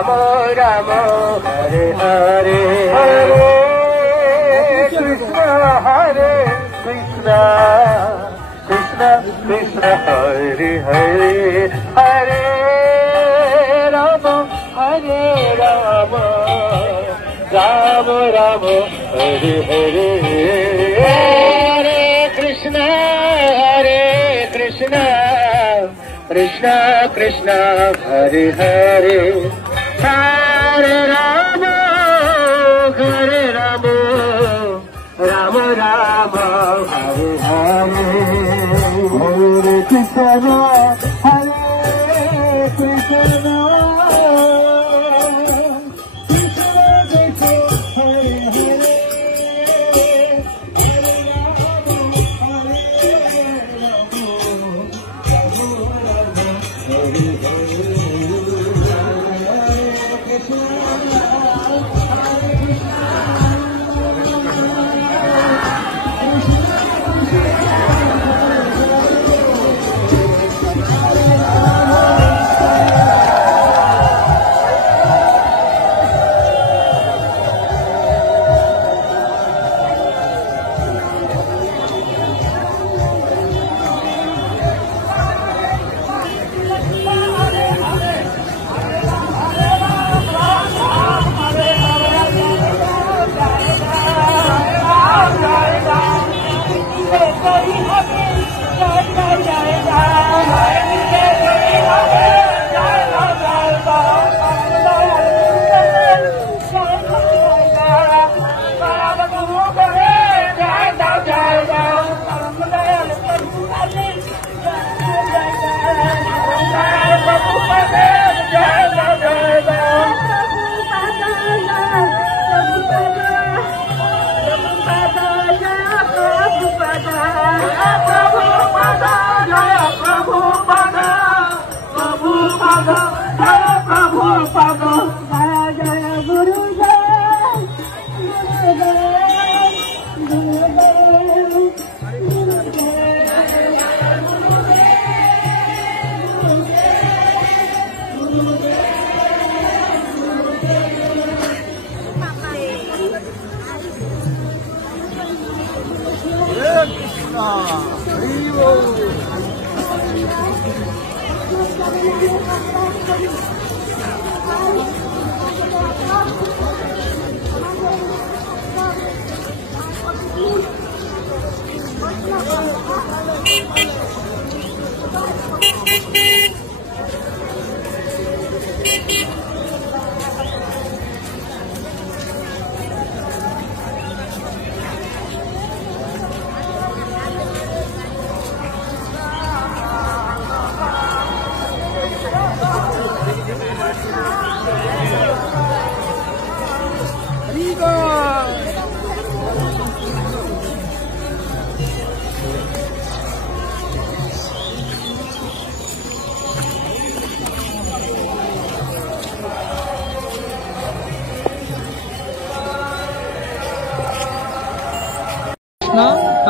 Ramo Ramo Hare Hare Hare Krishna Hare Krishna Krishna Krishna Hare Hare Hare Rama Hare Rama Rama Rama Hare Hare Hare Krishna Krishna Krishna Hare Hare Hare Rama Rama Rama Hare Hare Hare Krishna Hare Krishna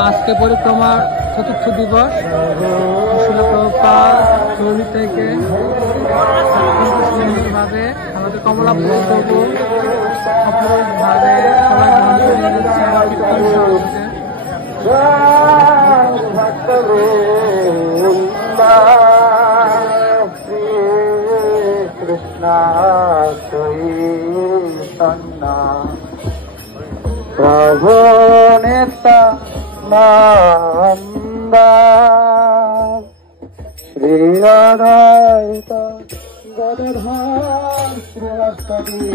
আজকে পরিক্রমার চতুর্থ দিবস শিলা প্রভুপাদ তৈরি থেকে ভাবে আমাদের কমলাপুর প্রভু অপরূপভাবে সবাই কৃষ্ণ চৈতন্য প্রভু নিত্যানন্দ শ্রী অদ্বৈত গদাধর শ্রীবাস্তবী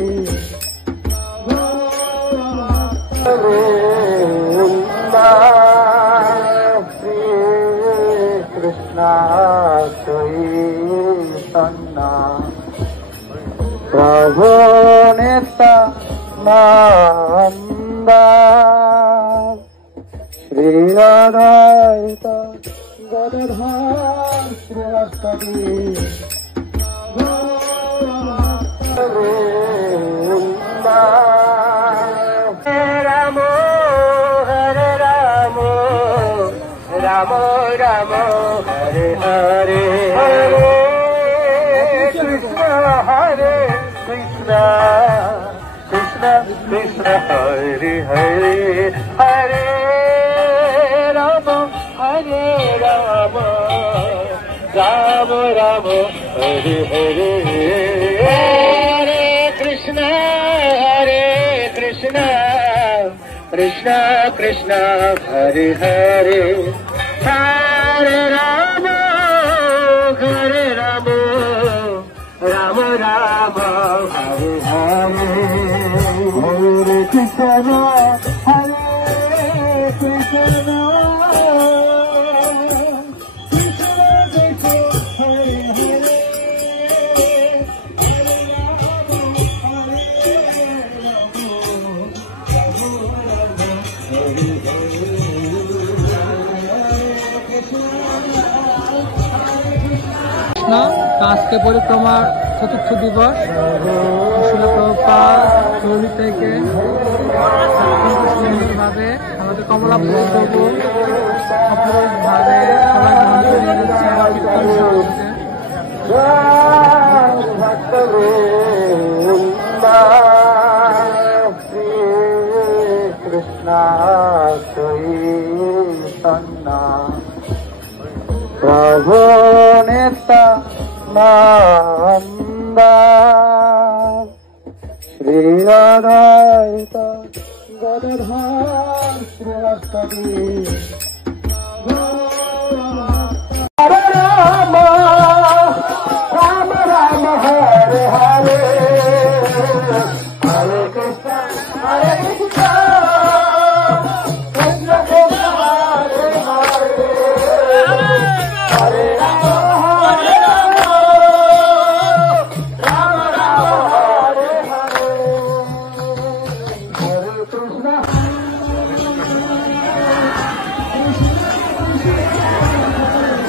শ্রী কৃষ্ণ চৈতন্য প্রভু নিত্যানন্দ শ্রী অদ্বৈত গদাধর শ্রীবাস্তবী রাম হরে Ram Ram Ram Hare Hare Hare Krishna Krishna Hare Hare Hare Rama Hare Rama Rama Rama Hare Hare Hare Krishna Krishna Krishna Hare Hare Hare Rama Rama Rama Hare Hare Hare Krishna Krishna কাজকে পরিক্রমার চতুর্থ দিবস শিলা প্রভুপাদ গৌরী থেকে ভাবে আমাদের কমলাপুর প্রভু অপরূপভাবে সবাই গ্রহণ করে কৃষ্ণ চৈতন্য প্রভু নিত্যানন্দ শ্রী রাধাইতা গদাধর শ্রীবাস্তবী হরে রাম রাম রাম হরে হরে হরে কৃষ্ণ হরে Krishna Krishna Krishna Hare Hare Hare Ram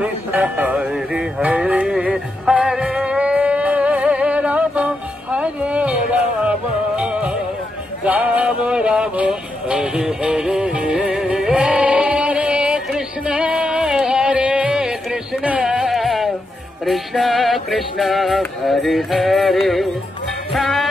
Krishna Hare Hare Hare Rama Hare Rama Rama Rama Hare Hare Krishna Krishna Hare Hare